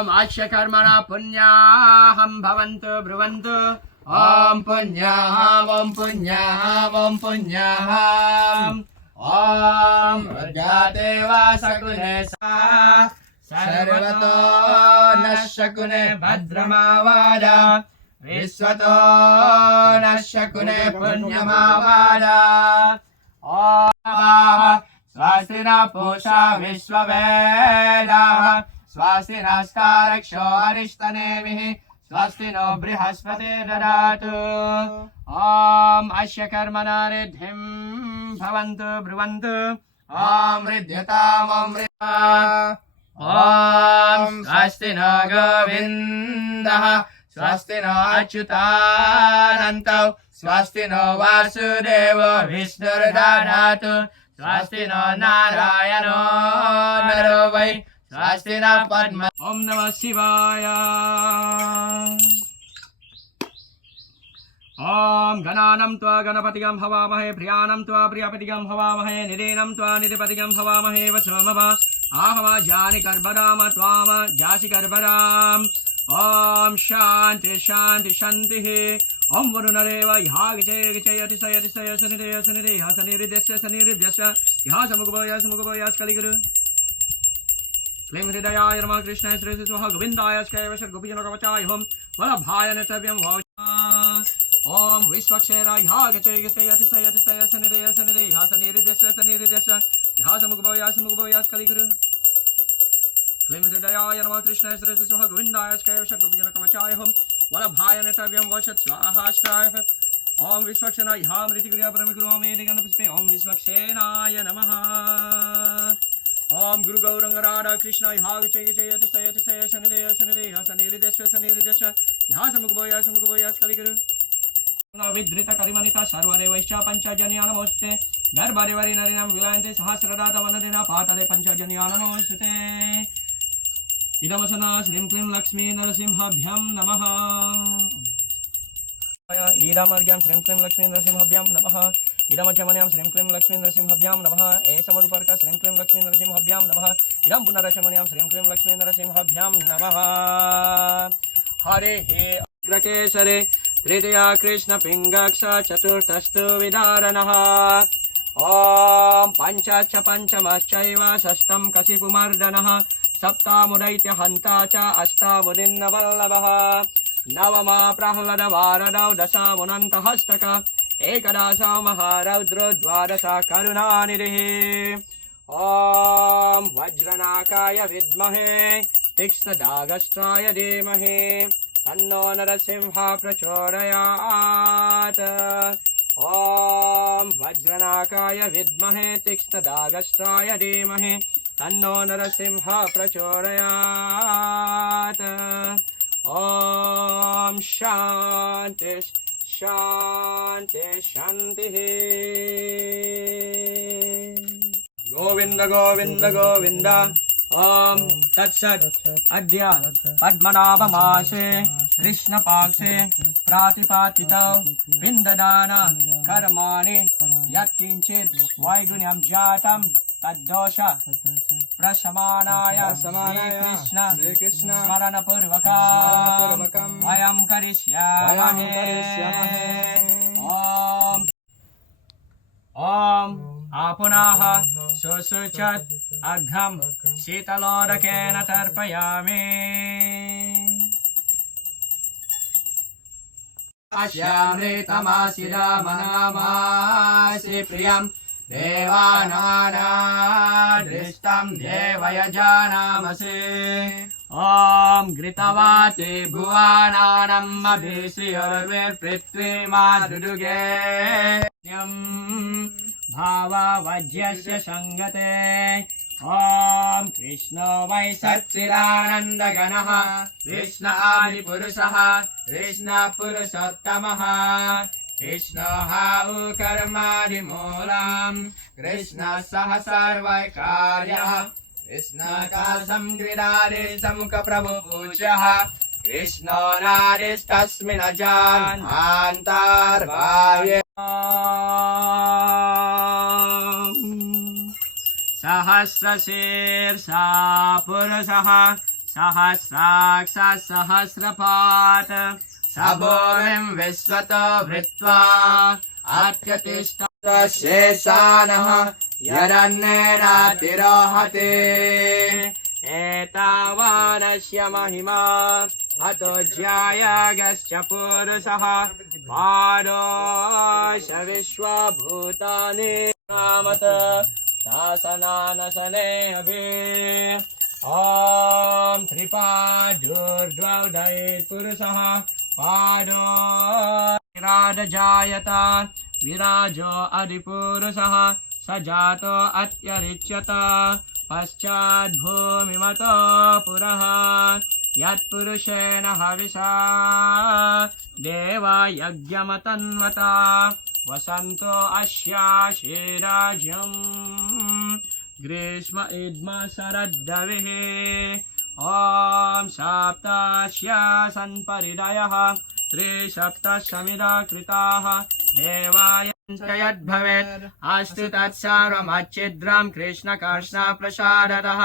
ॐ अस्य कर्मणा पुण्याहं भवन्तु ब्रुवन्तु ॐ पुण्याहम् ॐ पुण्याहम् ॐ पुण्याहम् ॐ प्रजादेवा सकुने सर्वतो नः शकुने भद्रमावाद विश्वतो नः शकुने पुण्यमावाद स्वस्ति न पूषा विश्ववेदाः स्वस्ति नस्तारक्षो अरिष्टनेमिः स्वस्ति नो बृहस्पतिर्ददातु ॐ अस्य कर्मणा रिद्धिं भवन्तु ब्रुवन्तु ॐ हृद्यताम् ॐ स्वस्ति नो गोविन्दः स्वस्ति नो अच्युतानन्तौ स्वस्ति नो वासुदेवो विष्णुर्ददातु स्वस्ति नो नारायणो नरो वै स्वस्ति न पद्म ॐ नमः शिवाय ॐ गणानं त्वा गणपतिगं हवामहे प्रियानं त्वा प्रियपतिगं हवामहे निधीनं त्वा निधिपतिगं हवामहे वसोमव आहवा जानि कर्बराम त्वाम जासि कर्बराम ॐ शान्ति शान्ति शान्तिः ॐ वरुणरेव ह्यागिचयति सयति सय सनिधेय सनिधेय सनिरिद्यस्य सनिरिद्यस्य ह्या समुगभय कलिगुरु क्लीं हृदयाय नमः कृष्णाय श्री स्वाहा गोविन्दाय स्कैवश गोपीजनकवचाय होम वल्लभाय नतव्यं ॐ विश्वक्षेराय ह्यागिचयति सयति सय सनिधेय सनिधेय सनिरिद्यस्य सनिरिद्यस्य ह्या समुगभय कलिगुरु क्लीं हृदयाय नमः कृष्णाय श्री स्वाहा गोविन्दाय स्कैवश गोपीजनकवचाय होम वल्लभाय नतव्यं वशत् स्वाहाष्टाय ॐ विश्वक्षेनाय ह्यामृतिगुर्या परमगुरुवामेति गणपुष्पे ॐ विश्वक्षेनाय नमः ॐ गुरु गौरंग राधा कृष्ण ह्यागिचयति सयति सय सनिधेय सनिधेय सनिरिद्यस्य सनिरिद्यस्य ह्या समुगभय कलिगुरु विधृत करिमनिता सर्वदेवैश्च पञ्चजन्या नमोऽस्तुते गर्भरे वरि नरिनं विलायन्ते सहस्रदात वनदिना पातले पञ्चजन्या नमोऽस्तुते इदमसना श्रीं क्लीं लक्ष्मी नरसिंहाभ्यां नमः ईदमर्घ्यां श्रीं क्लीं लक्ष्मी नरसिंहाभ्यां नमः इदमचमन्यां श्रीं क्लीं लक्ष्मी नरसिंहाभ्यां नमः एषमरूपर्क श्रीं क्लीं लक्ष्मी नरसिंहाभ्यां नमः इदं पुनरचमन्यां श्रीं क्लीं लक्ष्मी नरसिंहाभ्यां नमः हरिः अग्रकेसरे तृतीया कृष्णपिङ्गक्ष चतुर्थस्तु विदारणः ॐ पञ्चश्च पञ्चमश्चैव षष्ठं कशिपुमर्दनः सप्तामुदैत्यहन्ता च अष्टामुदिन्नवल्लभः नवमा प्रह्लादवारदौ दशामुनन्तहस्तक एकदशो महारौद्रो द्वादश करुणानिधिः ॐ वज्रनाकाय विद्महे तीक्ष्णदागस्त्राय धीमहि तन्नो नरसिंहः प्रचोदयात् ॐ वज्रनाकाय विद्महे तीक्ष्णदागस्त्राय धीमहि तन्नो नरसिंहः प्रचोदयात् ॐ शान्ति शान्ति शान्तिः गोविन्द गोविन्द गोविन्द ॐ तत्सत् अद्य पद्मनाभमासे कृष्णपाक्षे प्रातिपादितौ पिण्डदान कर्माणि यत्किञ्चित् वैगुण्यं जातं तद्दोष प्रशमनाय श्रीकृष्ण स्मरणपूर्वकं वयं करिष्यामहे ॐ पुनः सुशुचत् अर्घ्यं शीतलोदकेन तर्पयामि अश्यामृतमासिरामनामासि प्रियं देवानादृष्टं देवयजानामसि ॐ घृतवाते भुवानानम् अभिश्रियोर्विपृथ्वीमादृदुगे भाववज्यस्य संगते ॐ कृष्णो वै सच्चिदानन्दघनः कृष्ण आदिपुरुषः कृष्ण पुरुषोत्तमः कृष्ण हाउ कर्मादिमूलम् कृष्ण सह सर्वकार्यः कृष्ण काशं क्रीडादि समुख प्रभु पूज्यः कृष्णो नारिस्तस्मिन् जान्हान्तर्बाह्ये सहस्रशीर्षा पुरुषः स सहस्राक्ष सहस्रपात् सबोमिं विश्वतो वृत्वा अत्यतिष्ठत शेषानः यरन्नेनातिरोहति एतावानस्य महिमा अतो ज्यायागस्य पुरुषः पादोश विश्वभूतानि नामत शासनानसने अभि ॐ त्रिपादूर्ध्वोदयेत् पुरुषः पादो विराजजायत विराजो अधिपुरुषः स जातो अत्यरिच्यत पश्चाद्भूमिमतो पुरः यत्पुरुषेण हविषा देवा यज्ञमतन्वता वसन्तो अस्याशीराज्यम् ग्रीष्म इद्म शरद्दविः ॐ सप्तास्या सन्परिदयः त्रिसप्तशमिदा कृताः देवाय यद्भवेत् अस्तु तत्सर्वमच्छिद्रं कृष्णकृष्णप्रसादतः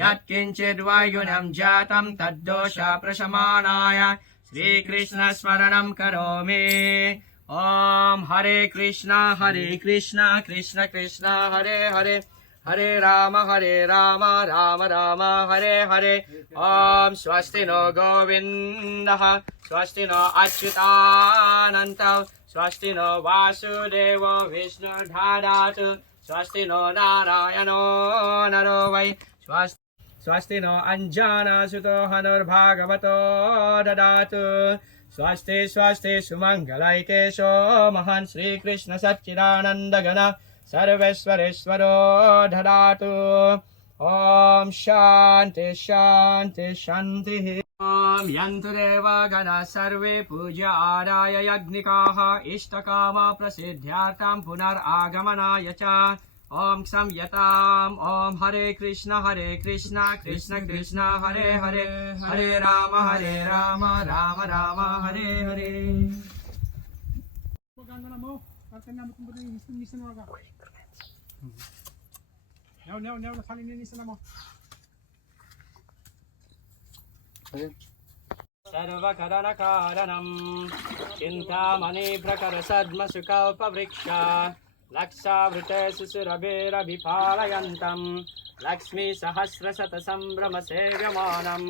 यत्किञ्चिद्वायुनं जातं तद्दोष प्रशमनाय श्रीकृष्णस्मरणं करोमि ॐ हरे कृष्ण कृष्ण कृष्ण हरे हरे हरे राम राम राम हरे हरे ॐ स्वस्ति नो गोविन्दः स्वस्ति नो अच्युतानन्तः स्वस्ति नो वासुदेवो विष्णुर्दधातु स्वस्ति नो नारायणो नरो वै स्वस्ति नो अञ्जनासुतो हनुर्भागवतो ददातु स्वस्ति स्वस्ति सुमङ्गलैकेशो महान् श्रीकृष्ण सच्चिदानन्दघन सर्वेश्वरेश्वरो ददातु ॐ शान्ति शान्ति शान्तिः ॐ यन्तु देवगणाः सर्वे पूज्य आदाय यज्ञिकाः इष्टकामा प्रसिद्ध्यार्थं पुनरागमनाय च ॐ संयताम् ॐ हरे कृष्ण कृष्ण कृष्ण हरे हरे हरे राम राम राम हरे हरे सर्वकरणकारणं चिन्तामणि प्रकरसद्मसुकल्पवृक्ष लक्षावृते शिशुरभिरभिपालयन्तं लक्ष्मीसहस्रशतसम्भ्रमसेव्यमानं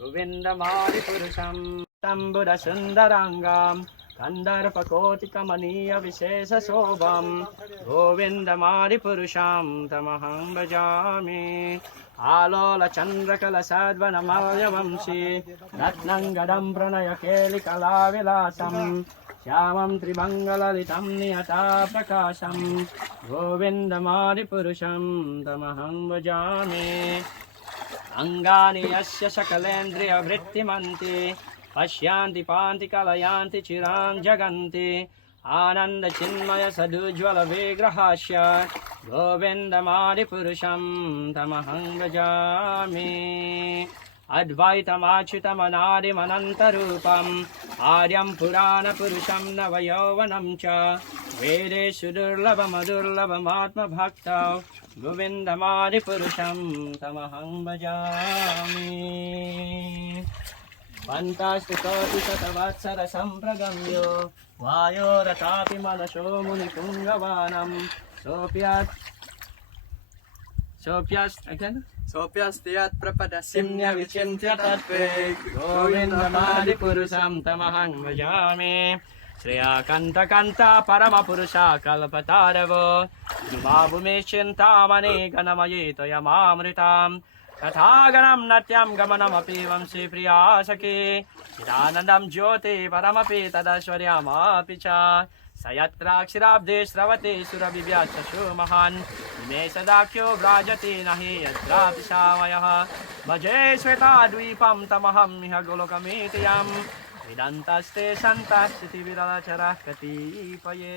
गोविन्दमादिपुरुषं तम्बुरसुन्दराङ्गं कन्दर्पकोटिकमनीयविशेषशोभं गोविन्दमादिपुरुषं तमहं भजामि आलोलचन्द्रकलसद्वनमाल्यवंशी रत्नङ्गदं प्रणयकेलिकलाविलासं श्यामं त्रिमङ्गललितं नियता प्रकाशं गोविन्दमादिपुरुषं तमहं भजामि अङ्गानि यस्य सकलेन्द्रियवृत्तिमन्ति पश्यान्ति पान्ति कलयान्ति चिरां जगन्ति आनन्दचिन्मय सदुज्ज्वल विग्रहस्य गोविन्दमादिपुरुषं तमहं भजामि अद्वैतमाच्युतमनादिमनन्तरूपम् आर्यं पुराणपुरुषं नवयौवनं च वेदेषु दुर्लभमदुर्लभमात्मभक्तौ गोविन्दमादिपुरुषं तमहं भजामि पन्तास्तुकोटिशतवत्सरसम्प्रगम्यो वायोरथापि मनसो मुनिपुङ्गवानं सोऽप्यस्त्यत् प्रपदसिम्य विचिन्त्य तत्त्वे गोविन्दमादिपुरुषं तमहं भजामि श्रेयाकन्तकन्ता परमपुरुषा कल्पतारवो बाबुमे चिन्तामणि गणमयि त्वयमामृताम् कथागणं नत्यं गमनमपि वंशी प्रिया सखी चिदानन्दं ज्योति परमपि तदैश्वर्यमपि च स यत्राक्षराब्धे श्रवते सुरभिव्याचशो महान् मे सदाख्यो व्राजति न हि यत्रापि सामयः भजे श्वेताद्वीपं तमहं इह गोलोकमीतियं विदन्तस्ते सन्तस्थितिविरलचरः कतिपये